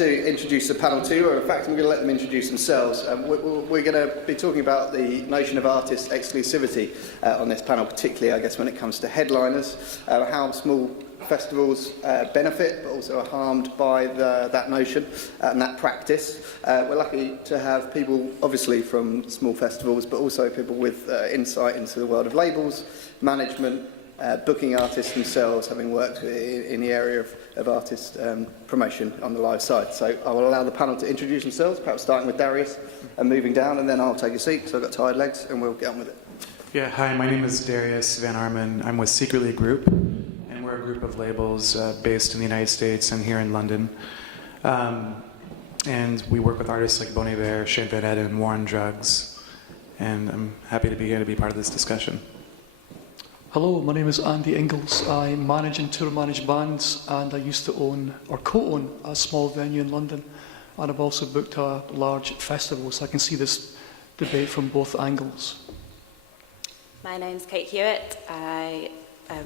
to introduce the panel to you, or in fact I'm going to let them introduce themselves. We're going to be talking about the notion of artist exclusivity on this panel, particularly I guess when it comes to headliners, how small festivals benefit but also are harmed by that notion and that practice. We're lucky to have people obviously from small festivals, but also people with insight into the world of labels, management, booking artists themselves, having worked in the area of artist promotion on the live side. So I will allow the panel to introduce themselves, perhaps starting with Darius and moving down, and then I'll take a seat because I've got tired legs and we'll get on with it. Yeah, hi, my name is Darius Van Arman. I'm with Secretly Group, and we're a group of labels based in the United States and here in London. And we work with artists like Bon Iver, Shane Van Etten, War on Drugs, and I'm happy to be here to be part of this discussion. Hello, my name is Andy Inglis. I manage and tour manage bands, and I used to own or co-own a small venue in London, and I've also booked a large festival, so I can see this debate from both angles. My name's Kate Hewett. I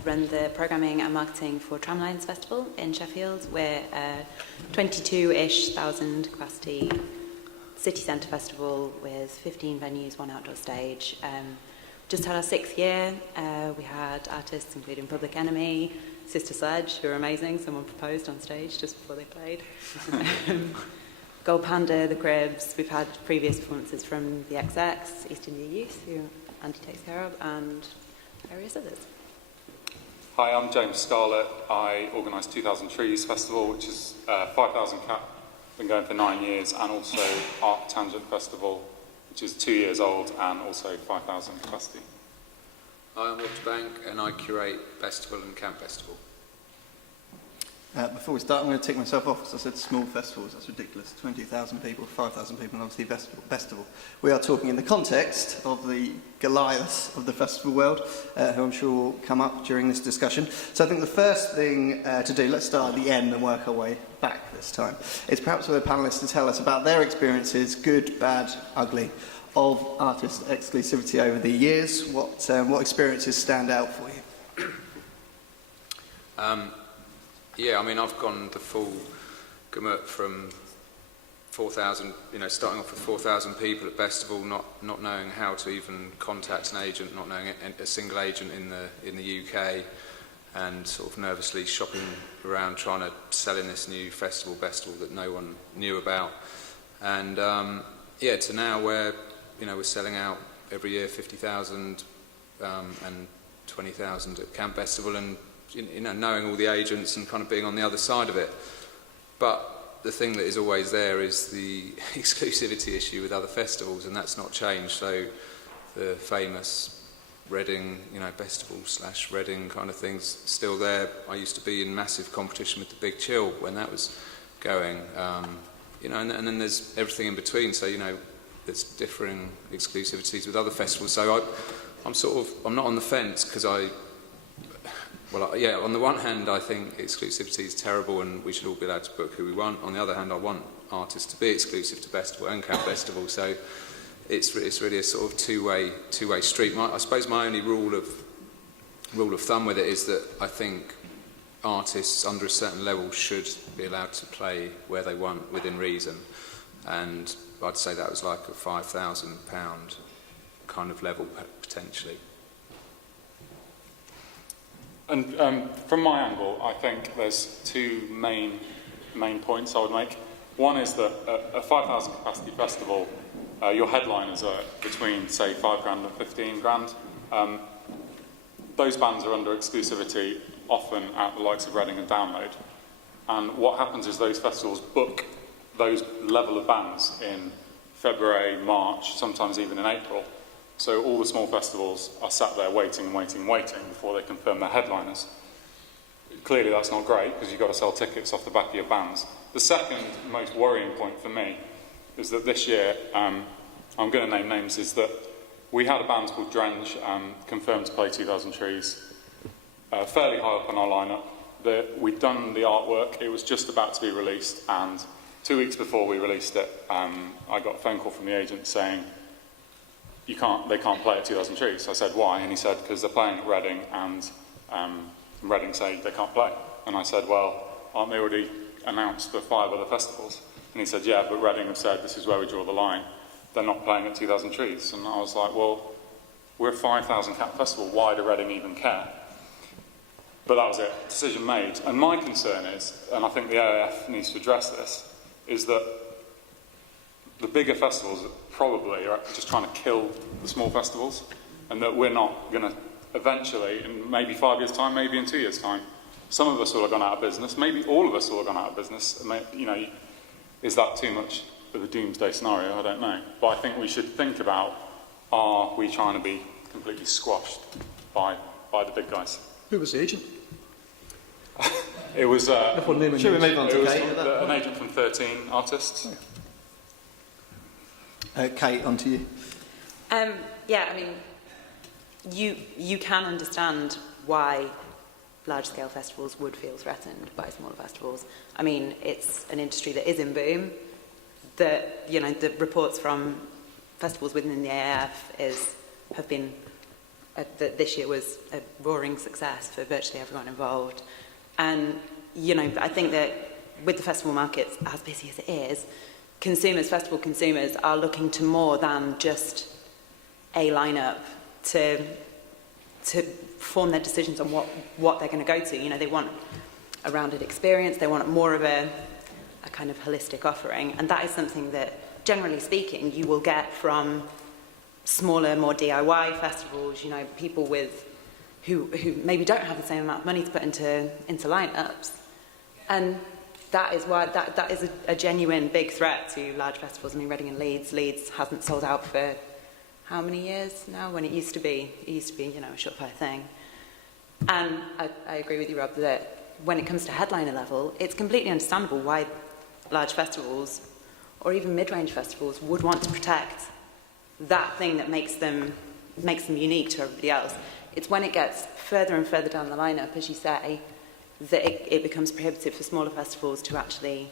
run the programming and marketing for Tramlines Festival in Sheffield. We're a 22-ish thousand capacity city centre festival with 15 venues, one outdoor stage. Just had our 6th year. We had artists including Public Enemy, Sister Sledge, who are amazing. Someone proposed on stage just before they played. Gold Panda, The Cribs. We've had previous performances from the XX, East India Youth, who Andy takes care of, and various others. Hi, I'm James Scarlett. I organise 2000 Trees Festival, which is 5,000 cap, been going for 9 years, and also Art Tangent Festival, which is 2 years old and also 5,000 capacity. Hi, I'm Roger Bank and I curate Bestival and Camp Festival. Before we start, I'm going to tick myself off because I said small festivals. That's ridiculous. 20,000 people, 5,000 people, and obviously Bestival. We are talking in the context of the Goliaths of the festival world, who I'm sure will come up during this discussion. So I think the first thing to do, let's start at the end and work our way back this time, is perhaps for the panellists to tell us about their experiences, good, bad, ugly, of artist exclusivity over the years. What experiences stand out for you? Yeah, I mean, I've gone the full gamut from 4,000, starting off with 4,000 people at Bestival, not knowing how to even contact an agent, not knowing a single agent in the UK, and sort of nervously shopping around trying to sell in this new festival, Bestival, that no one knew about. And to now where, we're selling out every year 50,000 and 20,000 at Camp Bestival, and knowing all the agents and kind of being on the other side of it. But the thing that is always there is the exclusivity issue with other festivals, and that's not changed. So the famous Reading, Bestival / Reading kind of thing's still there. I used to be in massive competition with the Big Chill when that was going, and then there's everything in between. So, there's differing exclusivities with other festivals. So I'm not on the fence because on the one hand, I think exclusivity is terrible and we should all be allowed to book who we want. On the other hand, I want artists to be exclusive to Bestival and Camp Bestival. So it's really a sort of two-way street. I suppose my only rule of thumb with it is that I think artists under a certain level should be allowed to play where they want within reason. And I'd say that was like a £5,000 kind of level potentially. And from my angle, I think there's two main points I would make. One is that a 5,000 capacity festival, your headliners are between, say, £5,000 and £15,000. Those bands are under exclusivity, often at the likes of Reading and Download. And what happens is those festivals book those level of bands in February, March, sometimes even in April. So all the small festivals are sat there waiting before they confirm their headliners. Clearly that's not great because you've got to sell tickets off the back of your bands. The second most worrying point for me is that this year, I'm going to name names, is that we had a band called Drenge confirmed to play 2000 Trees, fairly high up on our lineup. We'd done the artwork, it was just about to be released, and 2 weeks before we released it, I got a phone call from the agent saying, they can't play at 2000 Trees. I said, why? And he said, because they're playing at Reading, and Reading say they can't play. And I said, well, aren't they already announced the 5 other festivals. And he said, yeah, but Reading have said this is where we draw the line. They're not playing at 2,000 Trees. And I was like, well, we're a 5,000 cap festival. Why do Reading even care? But that was it. Decision made. And my concern is, and I think the AIF needs to address this, is that the bigger festivals probably are just trying to kill the small festivals, and that we're not going to eventually, in maybe 5 years' time, maybe in 2 years' time, some of us will have gone out of business, maybe all of us will have gone out of business. You know, is that too much of a doomsday scenario? I don't know. But I think we should think about, are we trying to be completely squashed by the big guys? Who was the agent? It was If we're naming Should we names. move on it to was Kate? at that an agent from 13 artists. point? Kate, on to you. Yeah, I mean, you can understand why large-scale festivals would feel threatened by smaller festivals. I mean, it's an industry that is in boom. The reports from festivals within the AIF have been that this year was a roaring success for virtually everyone involved. And I think that with the festival markets as busy as it is, festival consumers are looking to more than just a lineup to form their decisions on what they're going to go to. They want a rounded experience, they want more of a kind of holistic offering, and that is something that, generally speaking, you will get from smaller, more DIY festivals, people who maybe don't have the same amount of money to put into lineups. And that is why that is a genuine big threat to large festivals. I mean, Reading and Leeds hasn't sold out for how many years now, when it used to be a surefire thing. And I agree with you, Rob, that when it comes to headliner level, it's completely understandable why large festivals, or even mid-range festivals, would want to protect that thing that makes them unique to everybody else. It's when it gets further and further down the lineup, as you say, that it becomes prohibitive for smaller festivals to actually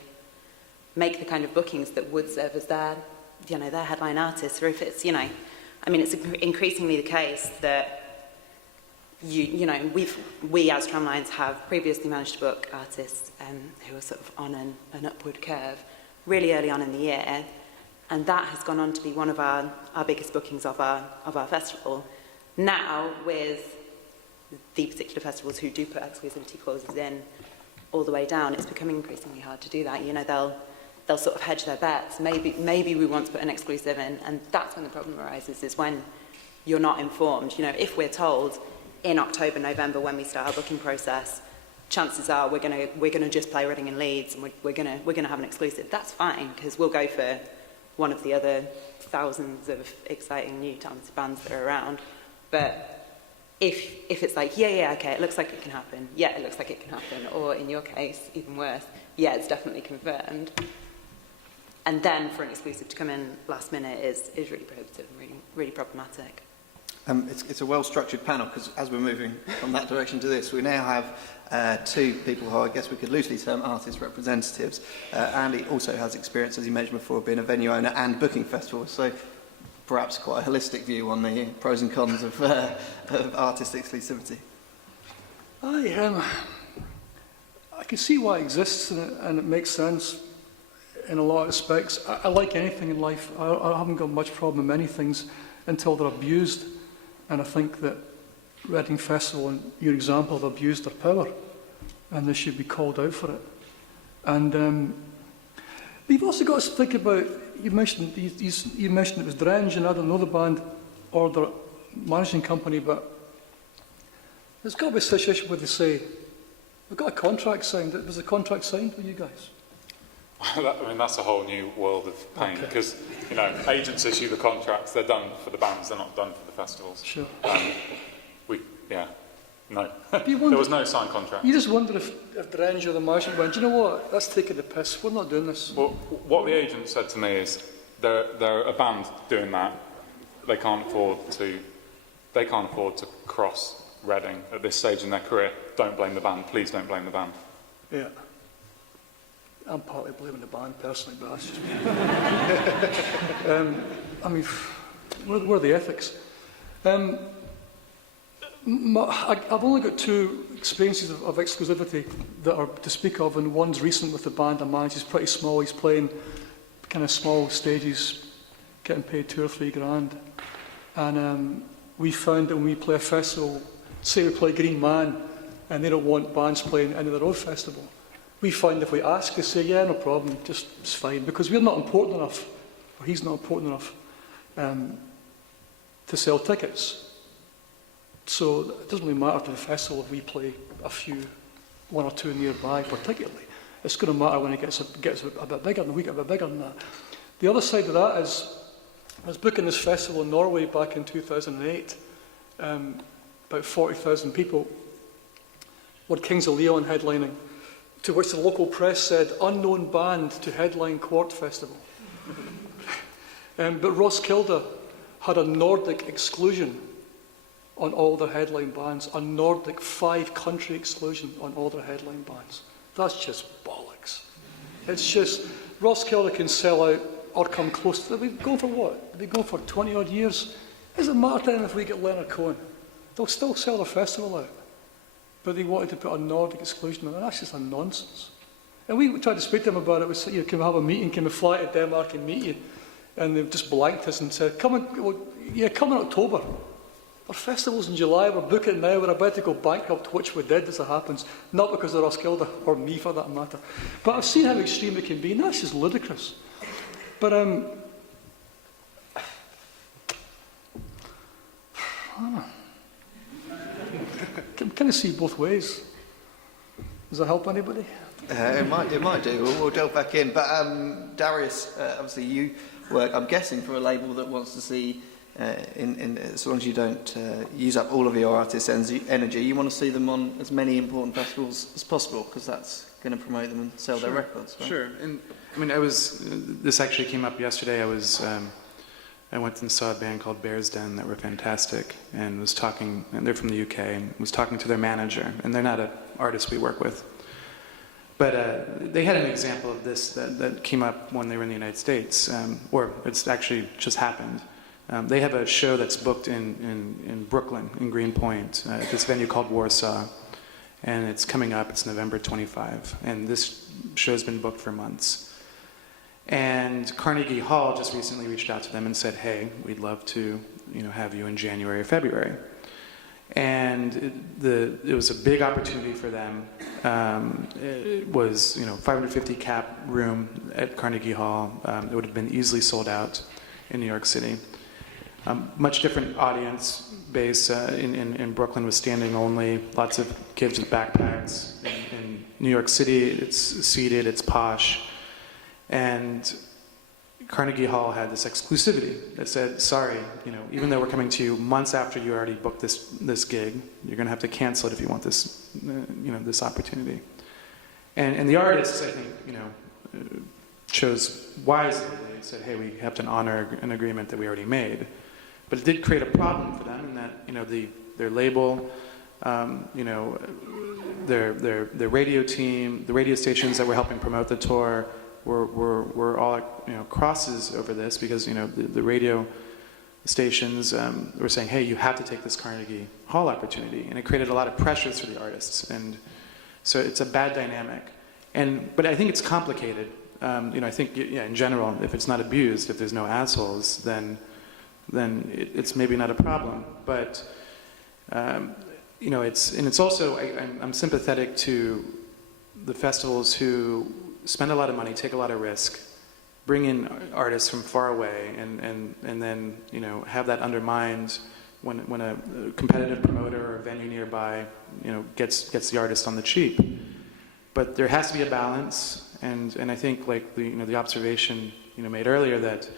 make the kind of bookings that would serve as their headline artists. Or if it's, it's increasingly the case that we as Tramlines have previously managed to book artists who are sort of on an upward curve really early on in the year, and that has gone on to be one of our biggest bookings of our festival. Now, with the particular festivals who do put exclusivity clauses in all the way down, it's becoming increasingly hard to do that. They'll sort of hedge their bets. Maybe we want to put an exclusive in, and that's when the problem arises, is when you're not informed. If we're told in October, November, when we start our booking process, chances are we're gonna just play Reading and Leeds, and we're gonna have an exclusive. That's fine, because we'll go for one of the other thousands of exciting new talented bands that are around. But if it's like, okay, it looks like it can happen. Yeah, it looks like it can happen. Or in your case, even worse, yeah, it's definitely confirmed. And then for an exclusive to come in last minute is really prohibitive and really problematic. It's a well-structured panel, because as we're moving from that direction to this, we now have two people who I guess we could loosely term artist representatives. Andy also has experience, as you mentioned before, being a venue owner and booking festivals, so perhaps quite a holistic view on the pros and cons of artist exclusivity. I can see why it exists, and it makes sense in a lot of respects. I like anything in life. I haven't got much problem with many things until they're abused. And I think that Reading Festival and your example have abused their power, and they should be called out for it. And but you've also got to think about, you mentioned it was Drench, and I don't know the band or the managing company, but there's got to be a situation where they say, we've got a contract signed. Was the contract signed with you guys? That's a whole new world of pain, because agents issue the contracts. They're done for the bands. They're not done for the festivals. Sure. No. There was no signed contract. You just wonder if Drench or the management went, you know what, that's taking the piss. We're not doing this. Well, what the agent said to me is, they're a band doing that. They can't afford to cross Reading at this stage in their career. Don't blame the band. Please don't blame the band. Yeah. I'm partly blaming the band personally, but that's just me. Where are the ethics? I've only got 2 experiences of exclusivity that are to speak of, and one's recent with the band I manage. He's pretty small. He's playing kind of small stages, getting paid 2 or 3 grand. And we found that when we play a festival, say we play Green Man, and they don't want bands playing any of their own festival, we find if we ask, they say, yeah, no problem, just it's fine, because we're not important enough, or he's not important enough to sell tickets. So it doesn't really matter to the festival if we play one or two nearby particularly. It's going to matter when it gets a bit bigger, and we get a bit bigger than that. The other side of that is, I was booking this festival in Norway back in 2008, about 40,000 people, with Kings of Leon headlining, to which the local press said, unknown band to headline Quart Festival. But Roskilde had a Nordic exclusion on all their headline bands, a Nordic 5-country exclusion on all their headline bands. That's just bollocks. It's just, Roskilde can sell out or come close to, they've been going for what? They've been going for 20 odd years. It doesn't matter to them if we get Leonard Cohen. They'll still sell their festival out. But they wanted to put a Nordic exclusion on it. That's just a nonsense. And we tried to speak to them about it. We said, can we have a meeting? Can we fly to Denmark and meet you? And they just blanked us and said, come in October. Our festival's in July, we're booking now, we're about to go bankrupt, which we did as it happens. Not because of Roskilde, or me for that matter. But I've seen how extreme it can be, and that's just ludicrous. But, I don't know. Can kind of see both ways. Does that help anybody? It might do. We'll delve back in. But Darius, obviously you work, I'm guessing, for a label that wants to see, as long as you don't use up all of your artists' energy, you want to see them on as many important festivals as possible, because that's going to promote them and sell their records. Right? Sure. And I mean, this actually came up yesterday. I went and saw a band called Bears Den that were fantastic, and was talking, and they're from the UK, and was talking to their manager, and they're not an artist we work with. But they had an example of this that came up when they were in the United States, or it's actually just happened. They have a show that's booked in Brooklyn, in Greenpoint, at this venue called Warsaw, and it's coming up, it's November 25, and this show's been booked for months. And Carnegie Hall just recently reached out to them and said, hey, we'd love to have you in January or February. And it was a big opportunity for them. It was 550 cap room at Carnegie Hall. It would have been easily sold out in New York City. Much different audience base. In Brooklyn was standing only, lots of kids with backpacks. In New York City, it's seated, it's posh. And Carnegie Hall had this exclusivity that said, sorry, even though we're coming to you months after you already booked this gig, you're going to have to cancel it if you want this, this opportunity. And the artists, I think, chose wisely. They said, hey, we have to honor an agreement that we already made. But it did create a problem for them in that, their label, their radio team, the radio stations that were helping promote the tour, were all crosses over this, because the radio stations were saying, hey, you have to take this Carnegie Hall opportunity, and it created a lot of pressures for the artists, and so it's a bad dynamic. But I think it's complicated. I think in general, if it's not abused, if there's no assholes, then it's maybe not a problem. But it's also I'm sympathetic to the festivals who spend a lot of money, take a lot of risk, bring in artists from far away, and then have that undermined when a competitive promoter or a venue nearby gets the artist on the cheap. But there has to be a balance, and I think like the observation made earlier that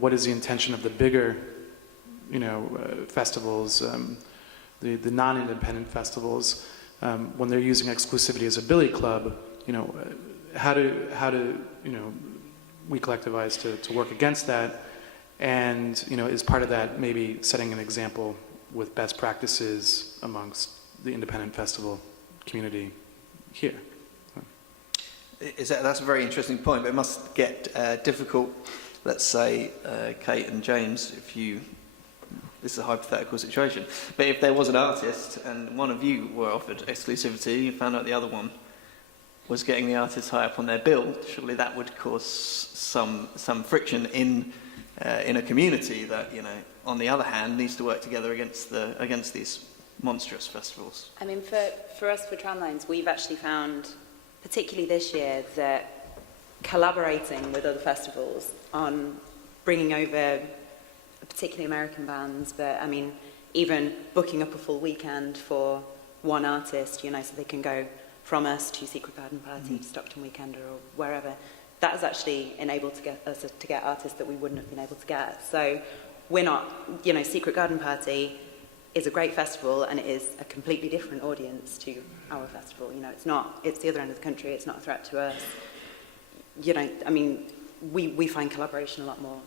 what is the intention of the bigger festivals, the non-independent festivals, when they're using exclusivity as a billy club, how do we collectivize to work against that, and is part of that maybe setting an example with best practices amongst the independent festival community here. That's a very interesting point, but it must get difficult. Let's say Kate and James, if you this is a hypothetical situation, but if there was an artist and one of you were offered exclusivity, you found out the other one was getting the artist high up on their bill, surely that would cause some friction in a community that, you know, on the other hand, needs to work together against these monstrous festivals. I mean, for us, for Tramlines, we've actually found, particularly this year, that collaborating with other festivals on bringing over particularly American bands, but I mean, even booking up a full weekend for one artist, you know, so they can go from us to Secret Garden Party, to Stockton Weekender or wherever. That has actually enabled us to get artists that we wouldn't have been able to get. So we're not, you know, Secret Garden Party is a great festival and it is a completely different audience to our festival. You know, it's the other end of the country, it's not a threat to us. You know, I mean, we find collaboration a lot more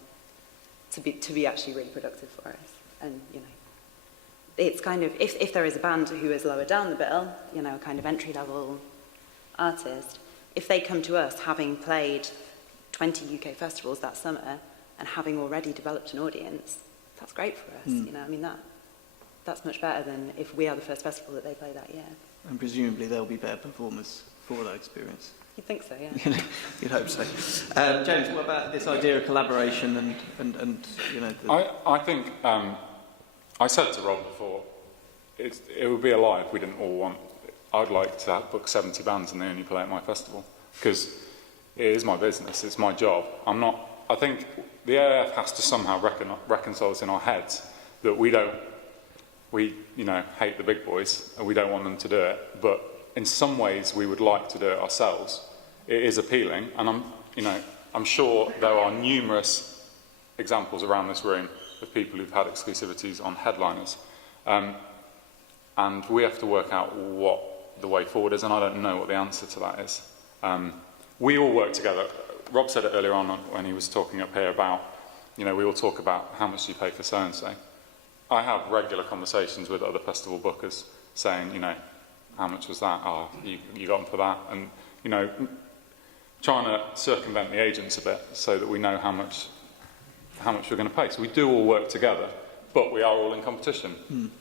to be actually really productive for us. And, you know, it's kind of, if there is a band who is lower down the bill, you know, a kind of entry-level artist, if they come to us having played 20 UK festivals that summer and having already developed an audience, that's great for us. You know, I mean, that's much better than if we are the first festival that they play that year. And presumably they'll be better performers for that experience. You'd think so, yeah. You'd hope so. James, what about this idea of collaboration and you know... I think, I said to Rob before, it would be a lie if we didn't all want... I'd like to book 70 bands and they only play at my festival, because it is my business, it's my job. I think the AIF has to somehow reconcile this in our heads, that we you know, hate the big boys and we don't want them to do it, but in some ways we would like to do it ourselves. It is appealing, and I'm sure there are numerous examples around this room of people who've had exclusivities on headliners, and we have to work out what the way forward is, and I don't know what the answer to that is. We all work together. Rob said it earlier on when he was talking up here about, you know, we all talk about how much you pay for so-and-so. I have regular conversations with other festival bookers saying, you know, how much was that? Oh, you got them for that. And, you know, trying to circumvent the agents a bit so that we know how much we're going to pay. So we do all work together, but we are all in competition.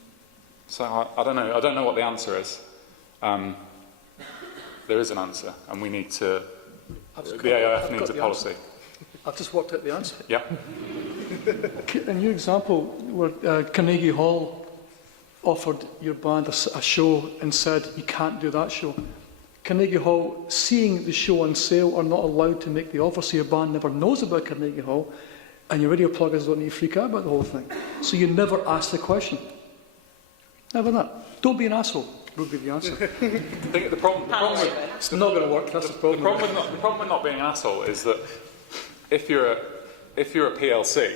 So I don't know. I don't know what the answer is. There is an answer, and we need to... The AIF needs a policy. I've just worked out the answer. Yeah. In your example, where Carnegie Hall offered your band a show and said, you can't do that show. Carnegie Hall, seeing the show on sale, are not allowed to make the offer, so your band never knows about Carnegie Hall, and your radio pluggers don't need to freak out about the whole thing. So you never ask the question. Never that. Don't be an asshole, would be the answer. I think the problem with... It's not going to work, that's the problem. The problem with not being an asshole is that if you're a PLC,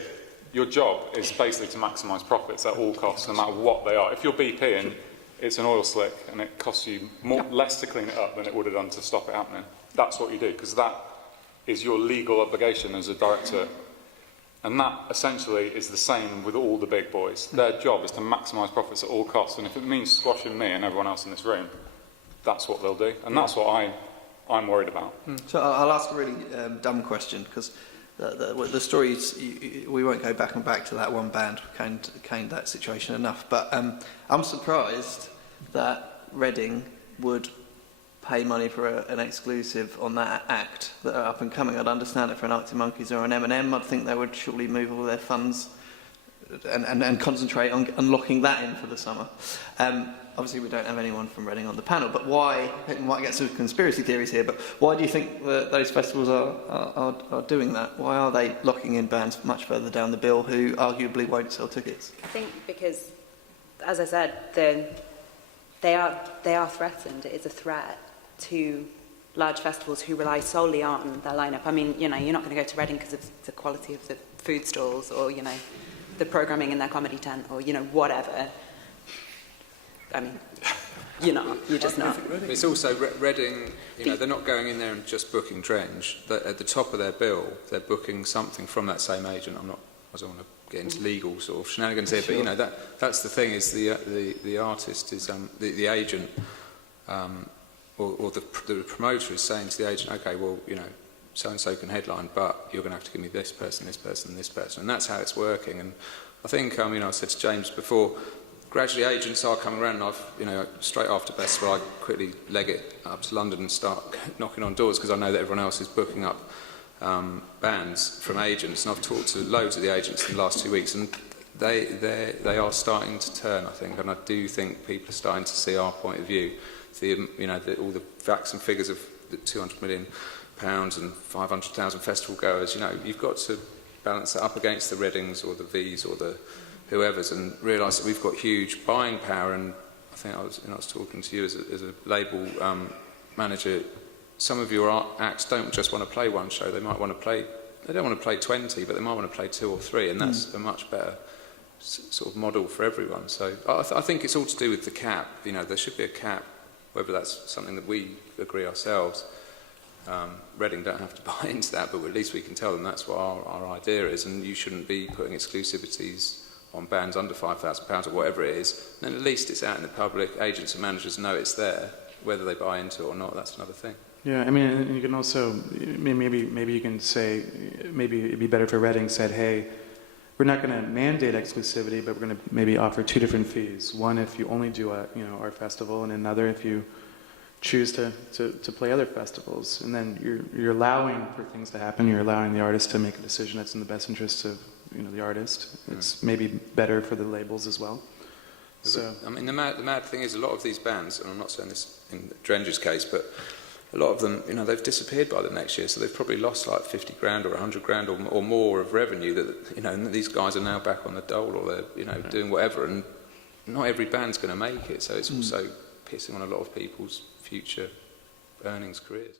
your job is basically to maximise profits at all costs, no matter what they are. If you're BP and it's an oil slick and it costs you less to clean it up than it would have done to stop it happening, that's what you do, because that is your legal obligation as a director. And that essentially is the same with all the big boys. Their job is to maximise profits at all costs, and if it means squashing me and everyone else in this room, that's what they'll do, and that's what I'm worried about. So I'll ask a really dumb question, because the stories, we won't go back to that one band, caned that situation enough, but I'm surprised that Reading would pay money for an exclusive on that act that are up and coming. I'd understand it for an Arctic Monkeys or an M&M. I'd think they would surely move all their funds and concentrate on unlocking that in for the summer. Obviously, we don't have anyone from Reading on the panel, but why, it might get some conspiracy theories here, but why do you think that those festivals are doing that? Why are they locking in bands much further down the bill who arguably won't sell tickets? I think because, as I said, they are threatened. It is a threat to large festivals who rely solely on their lineup. I mean, you know, you're not going to go to Reading because of the quality of the food stalls, or, you know, the programming in their comedy tent, or, you know, whatever. I mean, you're just not. It's also Reading, you know, they're not going in there and just booking Drenge. At the top of their bill, they're booking something from that same agent. I don't want to get into legal sort of shenanigans here, but, you know, that's the thing, is the artist is, the agent, or the promoter is saying to the agent, okay, well, you know, so-and-so can headline, but you're going to have to give me this person, this person, this person. And that's how it's working. And I think, I said to James before, gradually agents are coming around, and I've, straight after Bestival, I quickly leg it up to London and start knocking on doors, because I know that everyone else is booking up bands from agents, and I've talked to loads of the agents in the last 2 weeks, and they are starting to turn, I think, and I do think people are starting to see our point of view. All the facts and figures of the £200 million and 500,000 festival goers, you've got to balance that up against the Readings or the V's or the whoever's, and realise that we've got huge buying power. And I think I was talking to you as a label manager. Some of your acts don't just want to play one show; they might want to play. They don't want to play 20, but they might want to play 2 or 3, and that's a much better sort of model for everyone. So I think it's all to do with the cap. There should be a cap, whether that's something that we agree ourselves. Reading don't have to buy into that, but at least we can tell them that's what our idea is, and you shouldn't be putting exclusivities on bands under £5,000 or whatever it is. And at least it's out in the public. Agents and managers know it's there. Whether they buy into it or not, that's another thing. Yeah, I mean, and you can also, maybe you can say, maybe it'd be better if Reading said, hey, we're not going to mandate exclusivity, but we're going to maybe offer 2 different fees. One if you only do our festival, and another if you choose to play other festivals. And then you're allowing for things to happen. You're allowing the artist to make a decision that's in the best interest of the artist. It's maybe better for the labels as well. So I mean, the mad thing is, a lot of these bands, and I'm not saying this in Drenge's case, but a lot of them, they've disappeared by the next year, so they've probably lost like 50 grand or 100 grand or more of revenue that, and these guys are now back on the dole, or they're, doing whatever, and not every band's going to make it, so it's also pissing on a lot of people's future earnings careers.